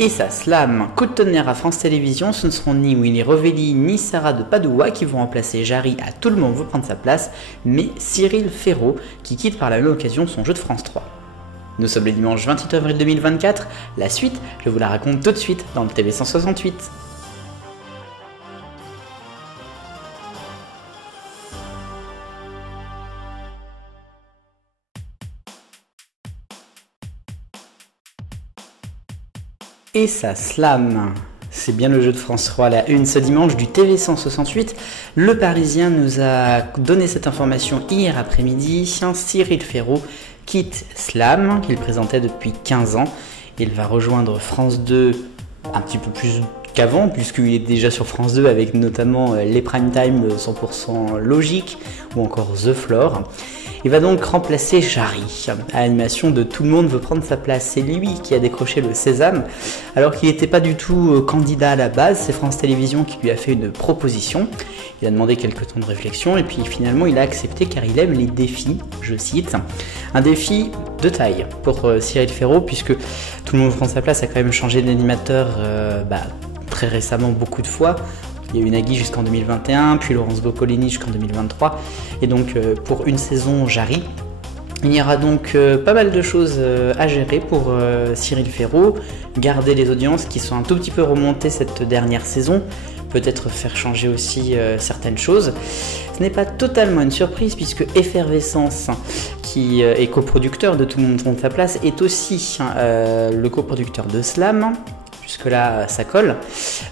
Et ça slam, coup de tonnerre à France Télévisions, ce ne seront ni Willy Revelli ni Sarah de Padoua qui vont remplacer Jarry à Tout le monde veut prendre sa place, mais Cyril Ferraud qui quitte par la même occasion son jeu de France 3. Nous sommes le dimanche 28 avril 2024, la suite, je vous la raconte tout de suite dans le TV 168. Et ça slam, c'est bien le jeu de France 3 à la une ce dimanche du TV 168. Le Parisien nous a donné cette information hier après-midi. Cyril Ferraud quitte Slam, qu'il présentait depuis 15 ans. Il va rejoindre France 2 un petit peu plus qu'avant, puisqu'il est déjà sur France 2 avec notamment les prime time 100% logique ou encore The Floor. Il va donc remplacer Jarry à l'animation de Tout le monde veut prendre sa place. C'est lui qui a décroché le Sésame, alors qu'il n'était pas du tout candidat à la base. C'est France Télévisions qui lui a fait une proposition. Il a demandé quelques temps de réflexion et puis finalement il a accepté car il aime les défis, je cite. Un défi de taille pour Cyril Ferraud, puisque Tout le monde veut prendre sa place a quand même changé d'animateur très récemment, beaucoup de fois. Il y a eu Nagui jusqu'en 2021, puis Laurence Boccolini jusqu'en 2023. Et donc pour une saison Jarry, il y aura donc pas mal de choses à gérer pour Cyril Ferraud. Garder les audiences qui sont un tout petit peu remontées cette dernière saison. Peut-être faire changer aussi certaines choses. Ce n'est pas totalement une surprise puisque Effervescence, qui est coproducteur de Tout le monde prend sa place, est aussi le coproducteur de Slam. Jusque-là, ça colle.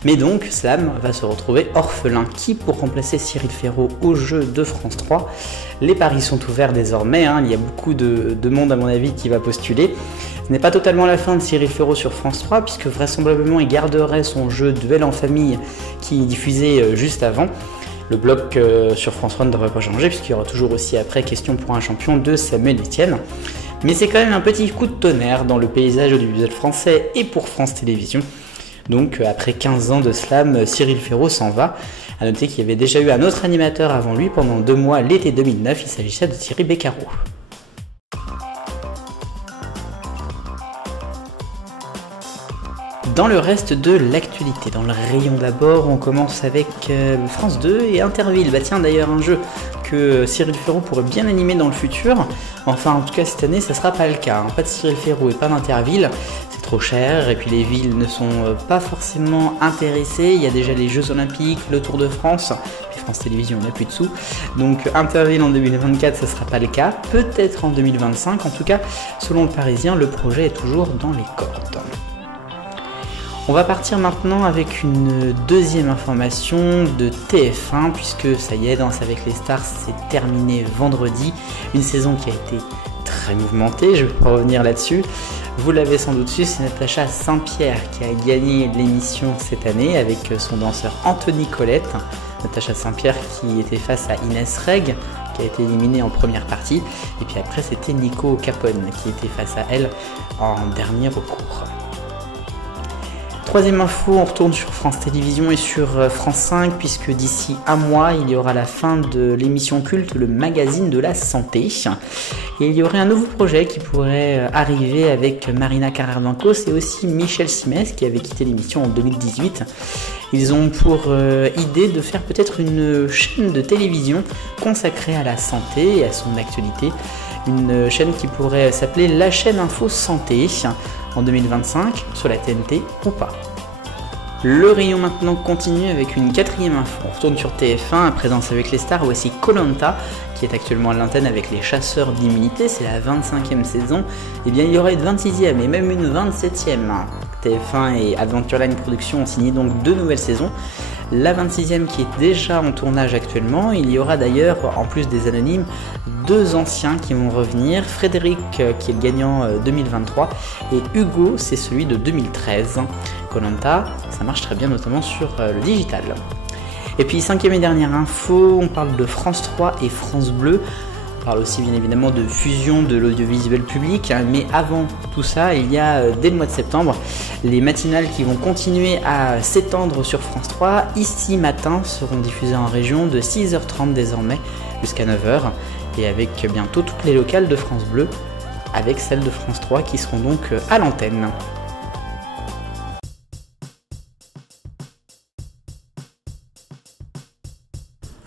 Mais donc, Slam va se retrouver orphelin. Qui pour remplacer Cyril Ferraud au jeu de France 3 ? Les paris sont ouverts désormais. Il y a beaucoup de monde, à mon avis, qui va postuler. Ce n'est pas totalement la fin de Cyril Ferraud sur France 3, puisque vraisemblablement, il garderait son jeu Duel en famille qui est diffusé juste avant. Le bloc sur France 3 ne devrait pas changer, puisqu'il y aura toujours aussi après Question pour un champion de Samuel Etienne. Mais c'est quand même un petit coup de tonnerre dans le paysage audiovisuel français et pour France Télévisions. Donc après 15 ans de Slam, Cyril Ferraud s'en va. A noter qu'il y avait déjà eu un autre animateur avant lui pendant 2 mois l'été 2009, il s'agissait de Thierry Beccaro. Dans le reste de l'actualité, dans le rayon d'abord, on commence avec France 2 et Interville. Tiens, d'ailleurs un jeu que Cyril Ferraud pourrait bien animer dans le futur. Enfin, en tout cas cette année, ça sera pas le cas. Pas de Cyril Ferraud et pas d'Interville. C'est trop cher et puis les villes ne sont pas forcément intéressées. Il y a déjà les Jeux Olympiques, le Tour de France. Puis France Télévisions, on n'a plus de sous. Donc Interville en 2024, ça sera pas le cas. Peut-être en 2025. En tout cas, selon le Parisien, le projet est toujours dans les cordes. On va partir maintenant avec une deuxième information de TF1, puisque ça y est, Danse avec les stars, c'est terminé vendredi. Une saison qui a été très mouvementée, je ne vais pas revenir là-dessus. Vous l'avez sans doute su, c'est Natacha Saint-Pierre qui a gagné l'émission cette année avec son danseur Anthony Colette. Natacha Saint-Pierre qui était face à Inès Reg, qui a été éliminée en première partie. Et puis après, c'était Nico Capone qui était face à elle en dernier recours. Troisième info, on retourne sur France Télévisions et sur France 5, puisque d'ici un mois, il y aura la fin de l'émission culte, le magazine de la santé. Et il y aurait un nouveau projet qui pourrait arriver avec Marina Carrère-Blancos et aussi Michel Simès, qui avait quitté l'émission en 2018. Ils ont pour idée de faire peut-être une chaîne de télévision consacrée à la santé et à son actualité. Une chaîne qui pourrait s'appeler La Chaîne Info Santé en 2025 sur la TNT ou pas. Le rayon maintenant continue avec une quatrième info. On retourne sur TF1 à présence avec les stars. Voici Koh-Lanta qui est actuellement à l'antenne avec les chasseurs d'immunité. C'est la 25e saison. Et bien il y aura une 26e et même une 27e. TF1 et Adventureline Productions ont signé donc 2 nouvelles saisons. La 26e qui est déjà en tournage actuellement. Il y aura d'ailleurs, en plus des anonymes, 2 anciens qui vont revenir. Frédéric qui est le gagnant 2023 et Hugo c'est celui de 2013. Koh-Lanta, ça marche très bien notamment sur le digital. Et puis 5e et dernière info, on parle de France 3 et France Bleu. On parle aussi bien évidemment de fusion de l'audiovisuel public, mais avant tout ça, il y a dès le mois de septembre les matinales qui vont continuer à s'étendre sur France 3. Ici matin seront diffusées en région de 6h30 désormais jusqu'à 9h et avec bientôt toutes les locales de France Bleu avec celles de France 3 qui seront donc à l'antenne.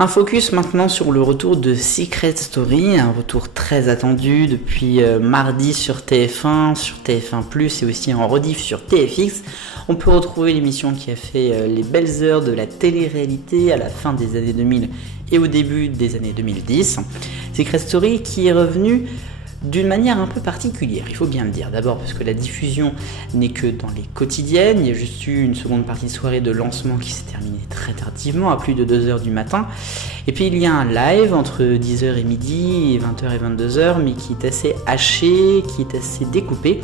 Un focus maintenant sur le retour de Secret Story, un retour très attendu depuis mardi sur TF1, sur TF1+, et aussi en rediff sur TFX. On peut retrouver l'émission qui a fait les belles heures de la télé-réalité à la fin des années 2000 et au début des années 2010. Secret Story qui est revenu d'une manière un peu particulière, il faut bien le dire. D'abord parce que la diffusion n'est que dans les quotidiennes, il y a juste eu une seconde partie de soirée de lancement qui s'est terminée très tardivement, à plus de 2h du matin. Et puis il y a un live entre 10h et midi, et 20h et 22h, mais qui est assez haché, qui est assez découpé.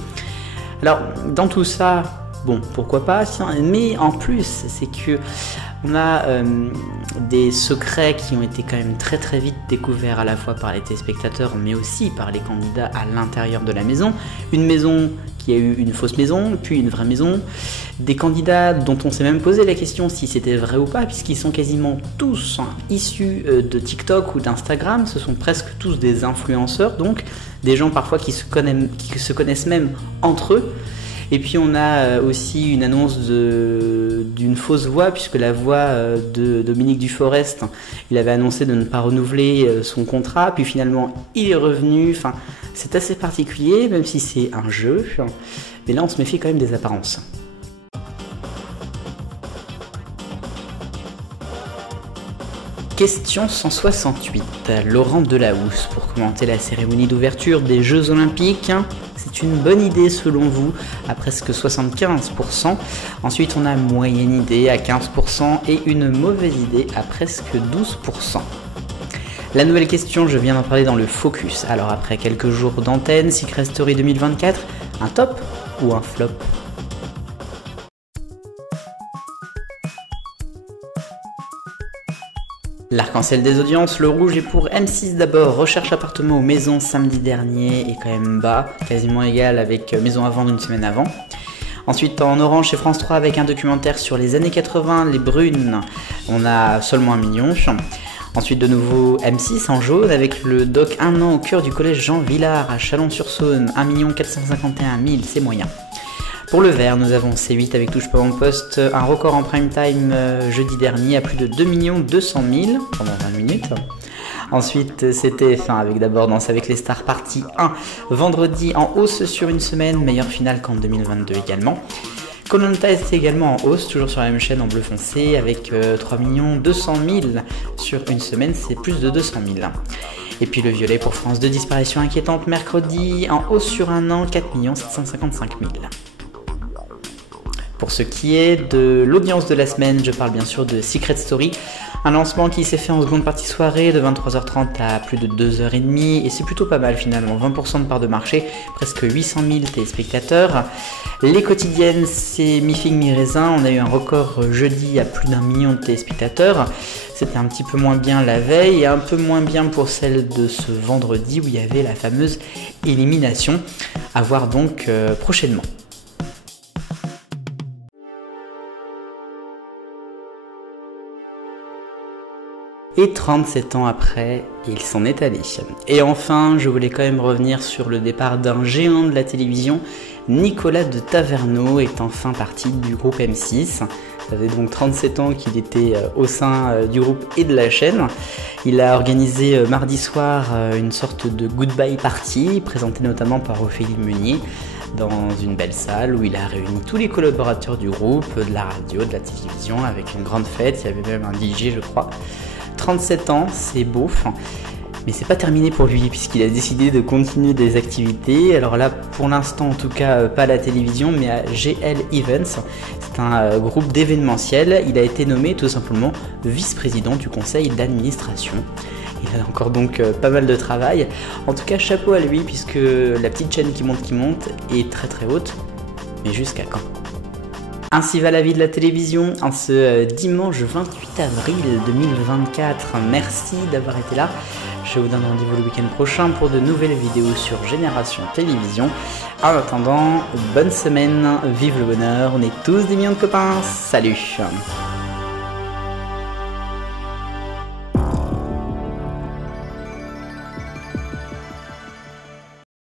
Alors dans tout ça, bon, pourquoi pas, mais en plus, c'est que on a des secrets qui ont été quand même très très vite découverts à la fois par les téléspectateurs mais aussi par les candidats à l'intérieur de la maison. Une maison qui a eu une fausse maison, puis une vraie maison. Des candidats dont on s'est même posé la question si c'était vrai ou pas, puisqu'ils sont quasiment tous issus de TikTok ou d'Instagram. Ce sont presque tous des influenceurs, donc des gens parfois qui se connaissent même entre eux. Et puis on a aussi une annonce d'une fausse voix, puisque la voix de Dominique Duforest, il avait annoncé de ne pas renouveler son contrat, puis finalement il est revenu. Enfin, c'est assez particulier, même si c'est un jeu, mais là on se méfie quand même des apparences. Question 168, Laurent Delahousse pour commenter la cérémonie d'ouverture des Jeux Olympiques. C'est une bonne idée selon vous à presque 75%. Ensuite on a moyenne idée à 15% et une mauvaise idée à presque 12%. La nouvelle question, je viens d'en parler dans le focus. Alors après quelques jours d'antenne, Secret Story 2024, un top ou un flop ? L'arc-en-ciel des audiences, le rouge est pour M6 d'abord. Recherche appartement ou maison samedi dernier est quand même bas, quasiment égal avec maison à vendre une semaine avant. Ensuite en orange chez France 3 avec un documentaire sur les années 80, les brunes, on a seulement 1 million. Ensuite de nouveau M6 en jaune avec le doc 1 an au cœur du collège Jean Villard à Chalon-sur-Saône, 1 451 000, c'est moyen. Pour le vert, nous avons C8 avec Touche pas mon poste, un record en prime time jeudi dernier à plus de 2 200 000 pendant 20 minutes. Ensuite, c'était TF1 avec d'abord Danse avec les stars partie 1, vendredi en hausse sur une semaine, meilleure finale qu'en 2022 également. Koh-Lanta est également en hausse, toujours sur la même chaîne en bleu foncé, avec 3 200 000 sur une semaine, c'est plus de 200 000. Et puis le violet pour France 2, disparition inquiétante mercredi, en hausse sur un an, 4 755 000. Pour ce qui est de l'audience de la semaine, je parle bien sûr de Secret Story, un lancement qui s'est fait en seconde partie soirée de 23h30 à plus de 2h30 et c'est plutôt pas mal finalement, 20% de part de marché, presque 800 000 téléspectateurs. Les quotidiennes, c'est mi-figue mi-raisin, on a eu un record jeudi à plus d'1 million de téléspectateurs. C'était un petit peu moins bien la veille et un peu moins bien pour celle de ce vendredi où il y avait la fameuse élimination, à voir donc prochainement. Et 37 ans après, il s'en est allé. Et enfin, je voulais quand même revenir sur le départ d'un géant de la télévision. Nicolas de Taverneau est enfin parti du groupe M6. Ça fait donc 37 ans qu'il était au sein du groupe et de la chaîne. Il a organisé mardi soir une sorte de goodbye party, présentée notamment par Ophélie Meunier, dans une belle salle où il a réuni tous les collaborateurs du groupe, de la radio, de la télévision, avec une grande fête. Il y avait même un DJ, je crois. 37 ans, c'est beau, mais c'est pas terminé pour lui puisqu'il a décidé de continuer des activités. Alors là, pour l'instant en tout cas, pas à la télévision, mais à GL Events. C'est un groupe d'événementiel. Il a été nommé tout simplement vice-président du conseil d'administration. Il a encore donc pas mal de travail. En tout cas, chapeau à lui puisque la petite chaîne qui monte est très très haute. Mais jusqu'à quand ? Ainsi va la vie de la télévision en ce dimanche 28 avril 2024. Merci d'avoir été là. Je vous donne rendez-vous le week-end prochain pour de nouvelles vidéos sur Génération Télévision. En attendant, bonne semaine, vive le bonheur, on est tous des millions de copains. Salut!